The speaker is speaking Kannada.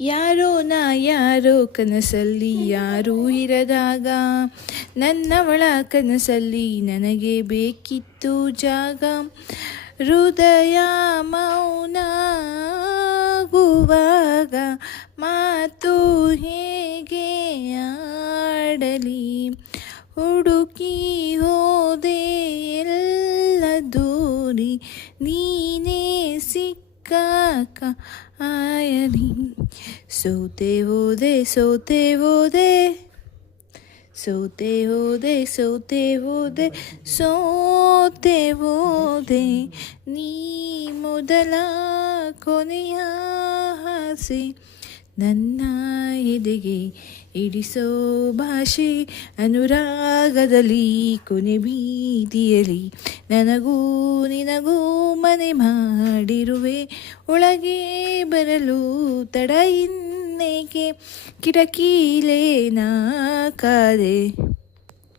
ಯಾರೋ ನಾ ಯಾರೋ ಕನಸಲ್ಲಿ ಯಾರೂ ಇರದಾಗ ನನ್ನವಳ ಕನಸಲ್ಲಿ ನನಗೆ ಬೇಕಿತ್ತು ಜಾಗ. ಹೃದಯ ಮೌನ ಆಗುವಾಗ ಮಾತು ಹೇಗೆ ಆಡಲಿ. ಹುಡುಕಿ ಹೋದೆ ಎಲ್ಲ ದೂರಿ ನೀನೇ ಸಿಕ್ಕಾಕ ಆಯಲಿ. ಸೋತೆ ಹೋದೆ ಸೋತೆ ಹೋದೆ ಸೋತೆ ಹೋದೆ ಸೋತೆ ಹೋದೆ ಸೋತೆ ಹೋದೆ. ನೀ ಮೊದಲ ಕೊನೆಯ ಆಸೆ ನನ್ನ ಎದೆಗೆ ಇಡಿಸೋ ಭಾಷೆ. ಅನುರಾಗದಲ್ಲಿ ಕೊನೆ ಬೀದಿಯಲಿ ನನಗೂ ನಿನಗೂ ಮನೆ ಮಾಡಿರುವೆ. ಒಳಗೆ ಬರಲು ತಡ ಇನ್ನೇಕೆ ಕಿಟಕಿಲೇ ನಾ ಕಾದೆ.